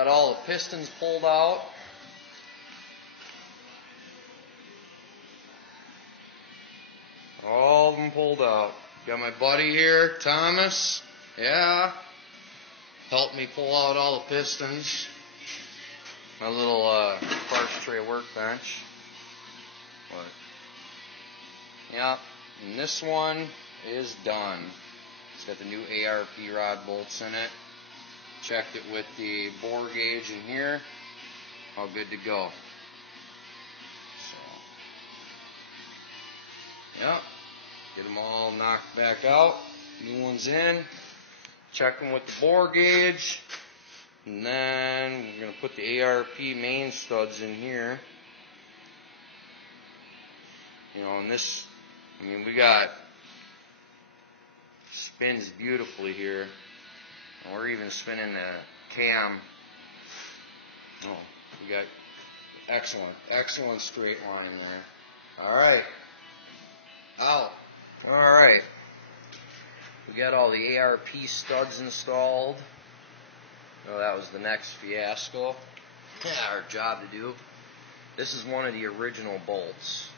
Got all the pistons pulled out. All of them pulled out. Got my buddy here, Thomas. Yeah. Helped me pull out all the pistons. My little parts tray workbench. But, yeah. And this one is done. It's got the new ARP rod bolts in it. Checked it with the bore gauge in here. All good to go. So, yep. Get them all knocked back out. New ones in. Check them with the bore gauge. And then we're going to put the ARP main studs in here. You know, and this, I mean, we got spins beautifully here. And we're even spinning the cam. Oh, we got excellent straight line there. Alright. Out. Alright. We got all the ARP studs installed. Oh, that was the next fiasco. Our job to do. This is one of the original bolts.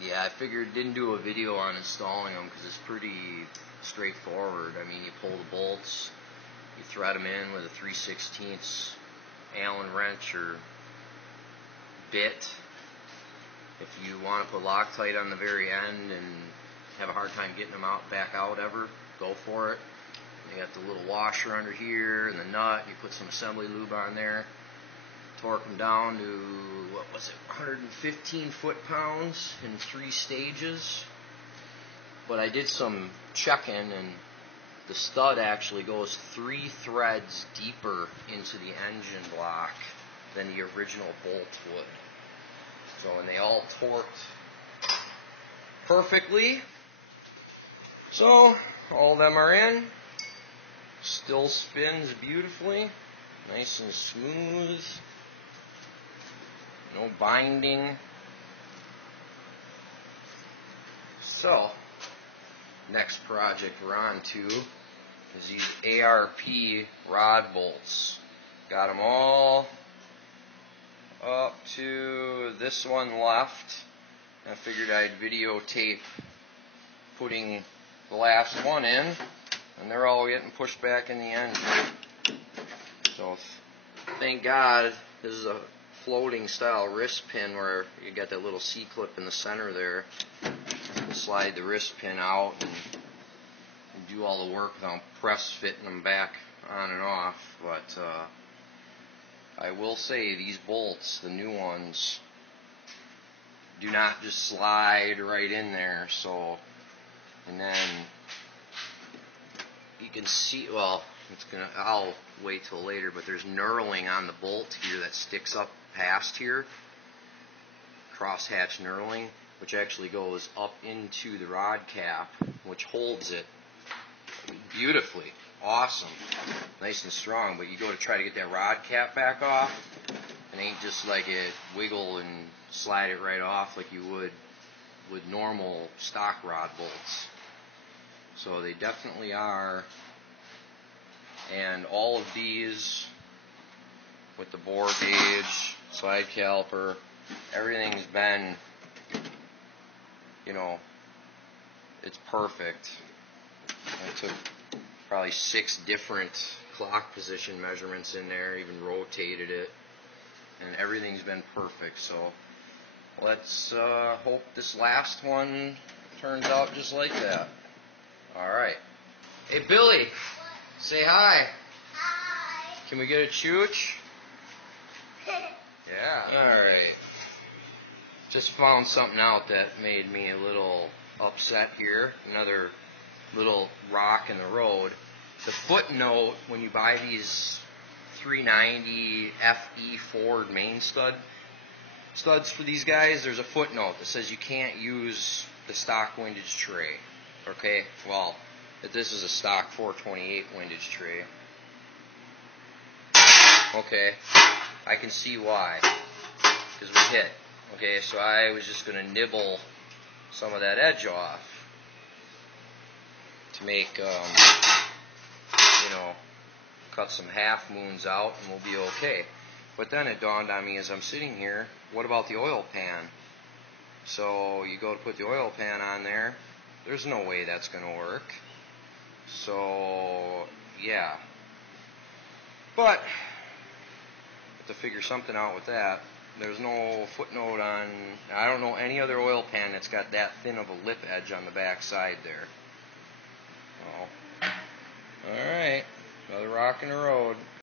Yeah, I figured didn't do a video on installing them because it's pretty straightforward. I mean, you pull the bolts, you thread them in with a 3/16 Allen wrench or bit. If you want to put Loctite on the very end and have a hard time getting them back out ever, go for it. You got the little washer under here and the nut. You put some assembly lube on there. Torque them down to, what was it, 115 foot-pounds in 3 stages. But I did some checking, and the stud actually goes 3 threads deeper into the engine block than the original bolt would. So, and they all torqued perfectly. So, all of them are in. Still spins beautifully. Nice and smooth. No binding. So, next project we're on to is these ARP rod bolts. Got them all up to this one left. I figured I'd videotape putting the last one in, and they're all getting pushed back in the engine. So, thank God this is a floating style wrist pin where you got that little C-clip in the center there. You slide the wrist pin out and do all the work without press fitting them back on and off. But I will say these bolts, the new ones, do not just slide right in there. So, and then you can see, well, I'll wait till later, but there's knurling on the bolt here that sticks up past here, crosshatch knurling, which actually goes up into the rod cap, which holds it beautifully. Awesome. Nice and strong, but you go to try to get that rod cap back off, it ain't just like it wiggle and slide it right off like you would with normal stock rod bolts. So they definitely are. And all of these with the bore gauge, slide caliper, everything's been, you know, it's perfect. I took probably 6 different clock position measurements in there, even rotated it, and everything's been perfect. So let's hope this last one turns out just like that. Alright. Hey Billy, say hi. Hi. Can we get a chooch? Yeah. Alright. Just found something out that made me a little upset here. Another little rock in the road. The footnote when you buy these 390 FE Ford main studs for these guys, there's a footnote that says you can't use the stock windage tray. Okay, well, this is a stock 428 windage tray. Okay, I can see why, because we hit. Okay, so I was just going to nibble some of that edge off to make, cut some half moons out and we'll be okay. But then it dawned on me as I'm sitting here, what about the oil pan? So you go to put the oil pan on there, there's no way that's going to work. So, yeah. But, have to figure something out with that. There's no footnote on, I don't know any other oil pan that's got that thin of a lip edge on the back side there. Oh. Alright, another rock in the road.